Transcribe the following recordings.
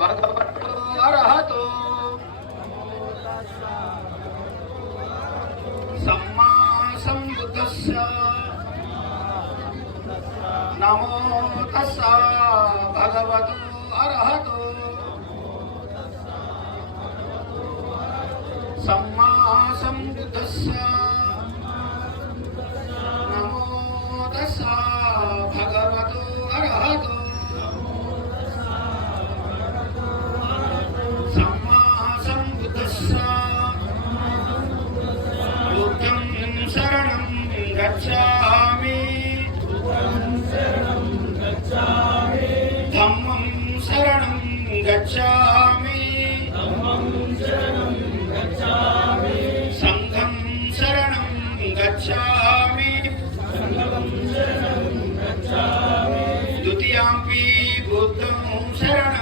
భగవతు అర్హతు సమ్మా సంబుద్ధస్య నమో తస్స భగవతు అర్హతు. సమ్మా సంబుద్ధస్య गच्छामि शरणं गच्छामि धम्मं शरणं गच्छामि धम्मं शरणं गच्छामि सङ्घं शरणं गच्छामि सङ्घं शरणं गच्छामि द्वितीयाम्पि बुद्धं शरणं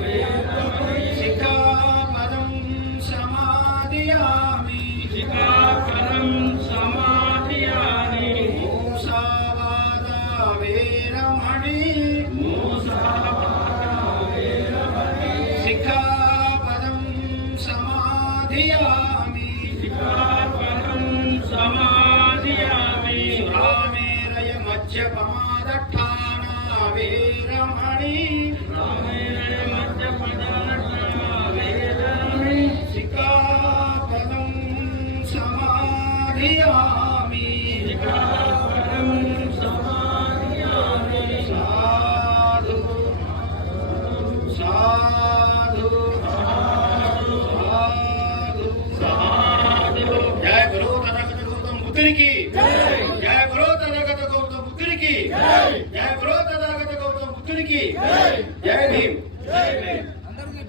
వేరమణి శిఖాపదం సమాధియామి. శిఖాపదం సమాధియామి. మూసావాద వేరమణి శిఖాపదం సమాధియామి. శిఖాపదం సమాధియామి. రామేరయ మధ్యపమాదఠాన వేరమణి శిఖాపదం సమాధియామి సాధు సాధు సాధు జయ గురు తథాగత గౌతమ బుద్ధునికి జయ గురు తథాగత గౌతమ బుద్ధునికి జయ గురు తథాగత గౌతమ బుద్ధునికి జయ భీమ్ జై భీమ్